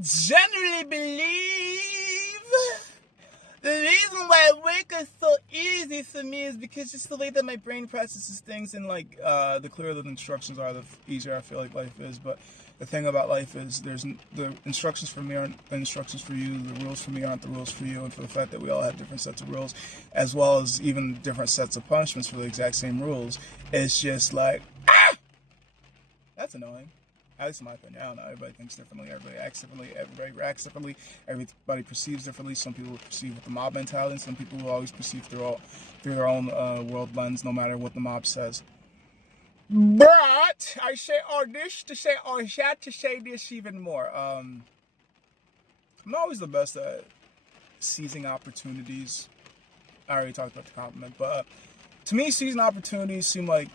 generally believe the reason why work is so easy for me is because just the way that my brain processes things, and like the clearer the instructions are, the easier I feel like life is. But the thing about life is the instructions for me aren't the instructions for you, the rules for me aren't the rules for you, and for the fact that we all have different sets of rules, as well as even different sets of punishments for the exact same rules, it's just like, that's annoying. At least in my opinion. I don't know. Everybody thinks differently. Everybody acts differently. Everybody reacts differently. Everybody perceives differently. Some people perceive with the mob mentality, and some people will always perceive through their own world lens, no matter what the mob says. But I say all this to say all that to say this even more. I'm not always the best at seizing opportunities. I already talked about the compliment, but to me, seizing opportunities seem like,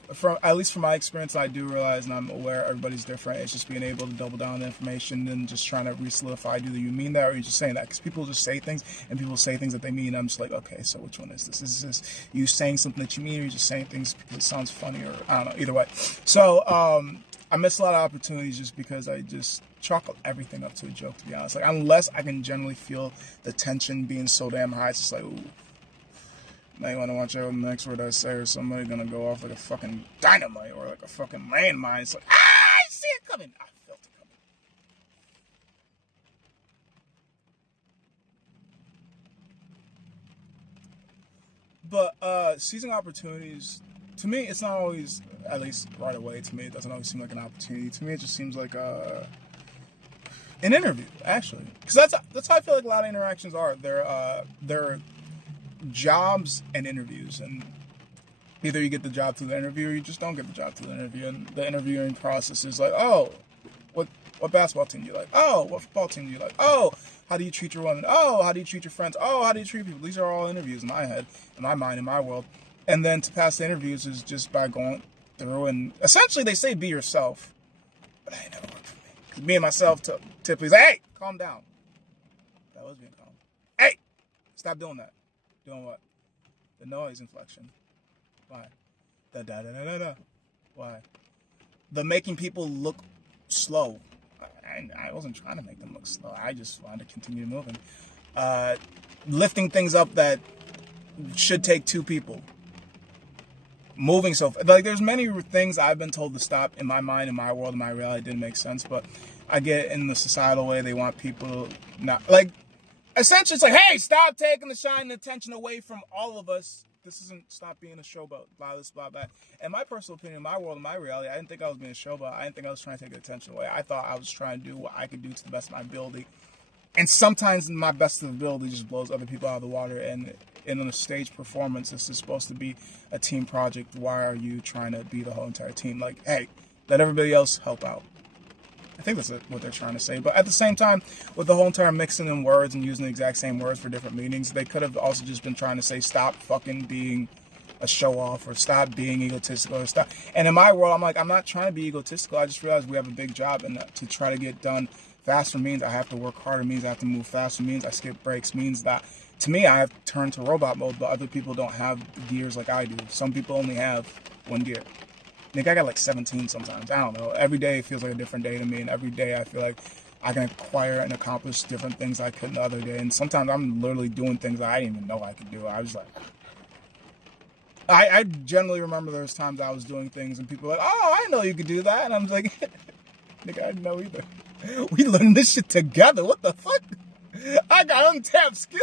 at least from my experience, I do realize, and I'm aware everybody's different. It's just being able to double down on the information and just trying to re-solidify, do you mean that, or are you just saying that? Because people just say things, and people say things that they mean, and I'm just like, okay, so which one is this? Is this you saying something that you mean, or you just saying things because it sounds funny, or I don't know, either way. So, I miss a lot of opportunities just because I just chalk everything up to a joke, to be honest. Like, unless I can generally feel the tension being so damn high, it's just like, ooh. Now you want to watch out the next word I say, or somebody gonna go off like a fucking dynamite or like a fucking landmine. It's like, I see it coming. I felt it coming. But seizing opportunities, to me, it's not always, at least right away, to me, it doesn't always seem like an opportunity. To me, it just seems like an interview, actually. Because that's how I feel like a lot of interactions are. They're jobs and interviews, and either you get the job through the interview or you just don't get the job through the interview. And the interviewing process is like, oh, what basketball team do you like? Oh, what football team do you like? Oh, how do you treat your woman? Oh, how do you treat your friends? Oh, how do you treat people? These are all interviews in my head, in my mind, in my world. And then to pass the interviews is just by going through, and essentially they say be yourself, but that ain't never worked for me. Because me and myself typically say, hey, calm down. That was being calm. Hey, stop doing that. Doing what? The noise inflection. Why? The da-da-da-da-da. Why? The making people look slow. I wasn't trying to make them look slow. I just wanted to continue moving. Lifting things up that should take two people. Moving so... Like, there's many things I've been told to stop in my mind, in my world, in my reality. It didn't make sense, but I get in the societal way. They want people not... Like... Essentially, it's like, hey, stop taking the shine and attention away from all of us. This isn't stop being a showboat, blah, this, blah, blah. In my personal opinion, in my world, in my reality, I didn't think I was being a showboat. I didn't think I was trying to take the attention away. I thought I was trying to do what I could do to the best of my ability. And sometimes my best of ability just blows other people out of the water. And in a stage performance, this is supposed to be a team project. Why are you trying to be the whole entire team? Like, hey, let everybody else help out. I think that's what they're trying to say. But at the same time, with the whole entire mixing in words and using the exact same words for different meanings, they could have also just been trying to say, stop fucking being a show-off, or stop being egotistical, or stop. And in my world, I'm like, I'm not trying to be egotistical. I just realized we have a big job, and to try to get done faster means I have to work harder, means I have to move faster, means I skip breaks, means that, to me, I have to turn to robot mode, but other people don't have gears like I do. Some people only have one gear. Nick, I got like 17 sometimes. I don't know. Every day feels like a different day to me, and every day I feel like I can acquire and accomplish different things I couldn't the other day. And sometimes I'm literally doing things that I didn't even know I could do. I was like, I generally remember there's times I was doing things and people were like, oh, I know you could do that. And I'm like, Nick, I didn't know either. We learned this shit together. What the fuck? I got untapped skills.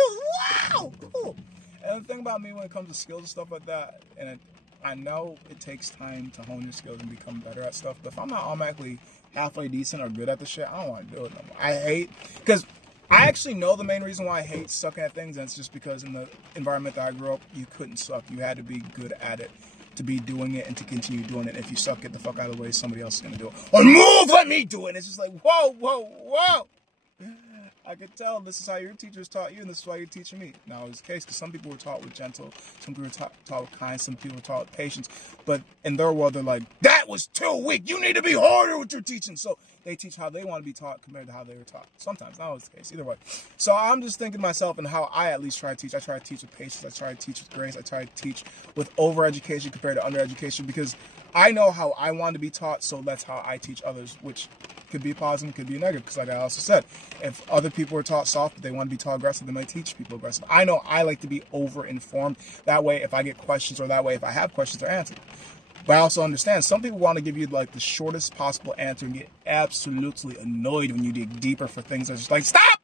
Wow, cool. And the thing about me when it comes to skills and stuff like that, and I know it takes time to hone your skills and become better at stuff, but if I'm not automatically halfway decent or good at the shit, I don't want to do it no more. I hate, because I actually know the main reason why I hate sucking at things, and it's just because in the environment that I grew up, you couldn't suck. You had to be good at it to be doing it and to continue doing it. If you suck, get the fuck out of the way, somebody else is going to do it. Or move, let me do it. And it's just like, whoa, whoa, whoa. I could tell this is how your teachers taught you, and this is why you're teaching me. Now, it's the case, because some people were taught with gentle, some people were taught with kind, some people were taught with patience. But in their world, they're like, that was too weak. You need to be harder with your teaching. So they teach how they want to be taught compared to how they were taught. Sometimes, not always the case, either way. So I'm just thinking to myself and how I at least try to teach. I try to teach with patience. I try to teach with grace. I try to teach with overeducation compared to undereducation, because I know how I want to be taught, so that's how I teach others, which could be positive, it could be negative. Because like I also said, if other people are taught soft, but they want to be taught aggressive, they might teach people aggressive. I know I like to be over-informed. That way, if I get questions, or that way, if I have questions, they're answered. But I also understand some people want to give you like the shortest possible answer and get absolutely annoyed when you dig deeper for things that's just like, stop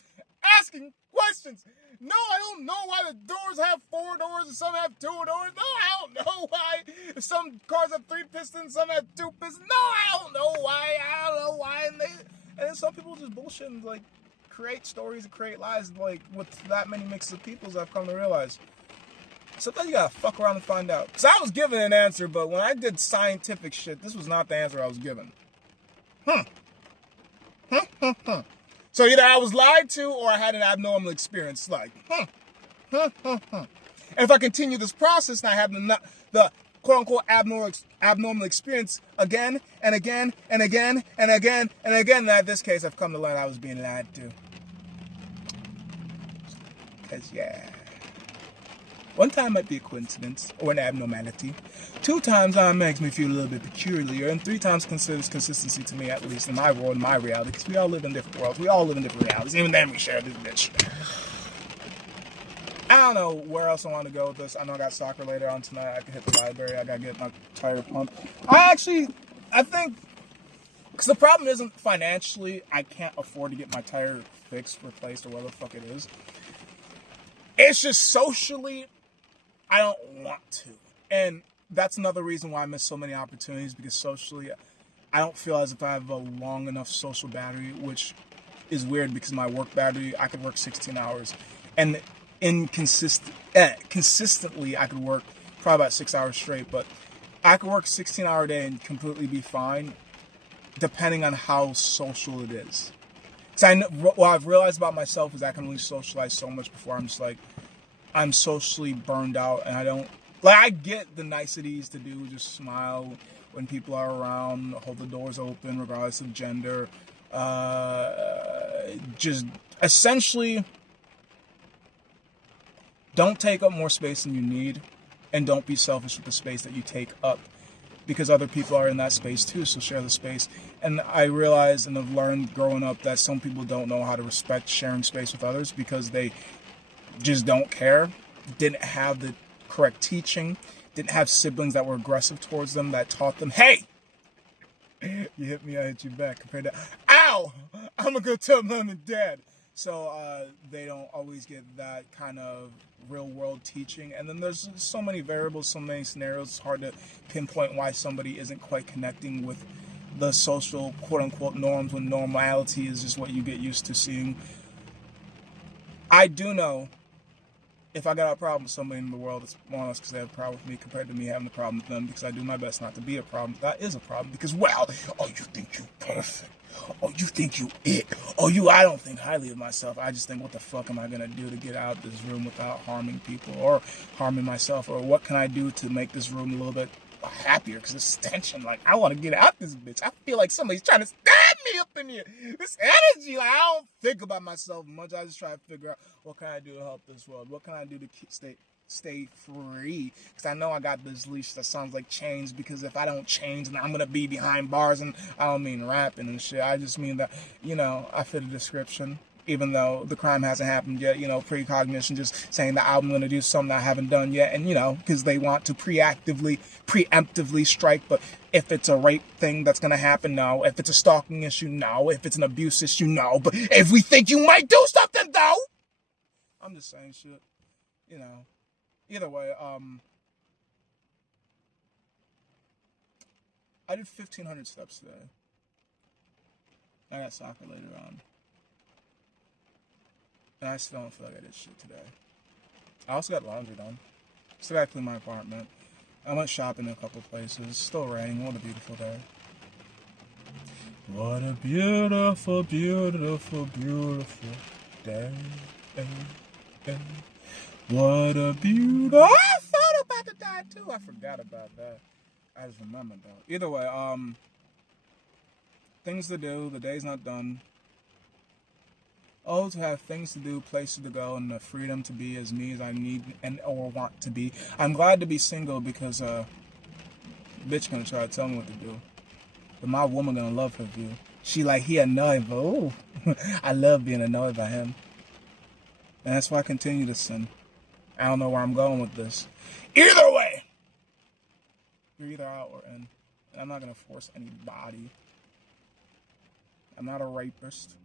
asking questions. No, I don't know why the doors have 4 doors and some have 2 doors. No, I don't know why. Some cars have 3 pistons, some have 2 pistons. No, I don't know why. I don't know why. And then some people just bullshit and like create stories and create lies like with that many mixes of people, as I've come to realize. Sometimes you gotta fuck around and find out. Because I was given an answer, but when I did scientific shit, this was not the answer I was given. So either I was lied to or I had an abnormal experience. Like, And if I continue this process and I have the quote-unquote abnormal experience again and again and again and again and again, in this case, I've come to learn I was being lied to. Because, yeah. 1 time might be a coincidence or an abnormality. 2 times makes me feel a little bit peculiar. And 3 times considers consistency to me, at least in my world, in my reality. Because we all live in different worlds. We all live in different realities. Even then we share this bitch. I don't know where else I want to go with this. I know I got soccer later on tonight. I can hit the library. I got to get my tire pumped. I think, because the problem isn't financially, I can't afford to get my tire fixed, replaced, or whatever the fuck it is. It's just socially, I don't want to. And that's another reason why I miss so many opportunities, because socially, I don't feel as if I have a long enough social battery, which is weird because my work battery, I could work 16 hours. And consistently, I could work probably about 6 hours straight. But I could work 16-hour day and completely be fine, depending on how social it is. Because what I've realized about myself is I can only socialize so much before I'm just like, I'm socially burned out, and I don't, like, I get the niceties to do, just smile when people are around, hold the doors open regardless of gender, just essentially don't take up more space than you need, and don't be selfish with the space that you take up, because other people are in that space too, so share the space. And I realize and have learned growing up that some people don't know how to respect sharing space with others because they just don't care, didn't have the correct teaching, didn't have siblings that were aggressive towards them, that taught them, hey, you hit me, I hit you back, compared to, ow, I'm gonna go tell mom and dad. So they don't always get that kind of real world teaching. And then there's so many variables, so many scenarios, it's hard to pinpoint why somebody isn't quite connecting with the social quote unquote norms when normality is just what you get used to seeing. I do know if I got a problem with somebody in the world, it's more or less because they have a problem with me compared to me having a problem with them, because I do my best not to be a problem. That is a problem because, well, oh, you think you perfect. Oh, you think you it. Oh, I don't think highly of myself. I just think, what the fuck am I going to do to get out of this room without harming people or harming myself? Or what can I do to make this room a little bit happier? Because this tension, like, I want to get out this bitch. I feel like somebody's trying to stab me up in here. This energy, like, I don't think about myself much. I just try to figure out, what can I do to help this world? What can I do to stay free? Because I know I got this leash that sounds like chains, because if I don't change, then I'm going to be behind bars. And I don't mean rapping and shit. I just mean that, I fit a description. Even though the crime hasn't happened yet, precognition, just saying that I'm going to do something I haven't done yet. And, because they want to preemptively strike. But if it's a rape thing that's going to happen, no. If it's a stalking issue, no. If it's an abuse issue, no. But if we think you might do something, though, I'm just saying shit, Either way, I did 1,500 steps today. I got soccer later on. And I still don't feel like I did shit today. I also got laundry done. Still gotta clean my apartment. I went shopping in a couple places. It's still raining. What a beautiful day. What a beautiful, beautiful, beautiful day. What a beautiful... I thought about to die too. I forgot about that. I just remembered though. Either way, things to do. The day's not done. Oh, to have things to do, places to go, and the freedom to be as me as I need and or want to be. I'm glad to be single because bitch gonna try to tell me what to do. But my woman gonna love her view. She like, he annoying, but ooh, I love being annoyed by him. And that's why I continue to sin. I don't know where I'm going with this. Either way, you're either out or in. And I'm not going to force anybody. I'm not a rapist.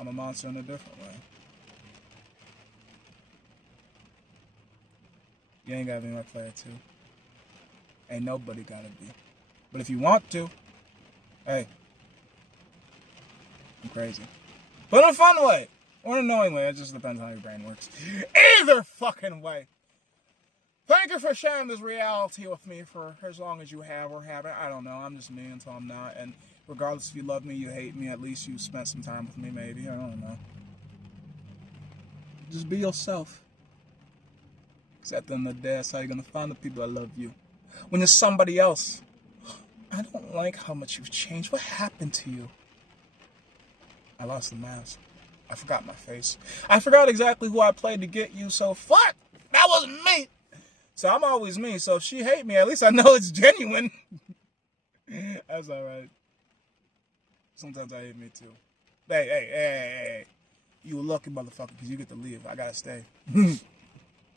I'm a monster in a different way. You ain't got to be my player too. Ain't nobody got to be. But if you want to, hey, I'm crazy. But in a fun way. Or an annoying way. It just depends on how your brain works. Either fucking way. Thank you for sharing this reality with me for as long as you have or haven't. I don't know. I'm just me until I'm not. And regardless if you love me, you hate me, at least you spent some time with me, maybe. I don't know. Just be yourself. Because at the end of the day, that's how you're going to find the people that love you. When you're somebody else, I don't like how much you've changed. What happened to you? I lost the mask. I forgot my face. I forgot exactly who I played to get you, so fuck! That wasn't me! So I'm always me, so if she hate me, at least I know it's genuine. That's alright. Sometimes I hate me too. Hey. You a lucky motherfucker, because you get to leave. I gotta stay.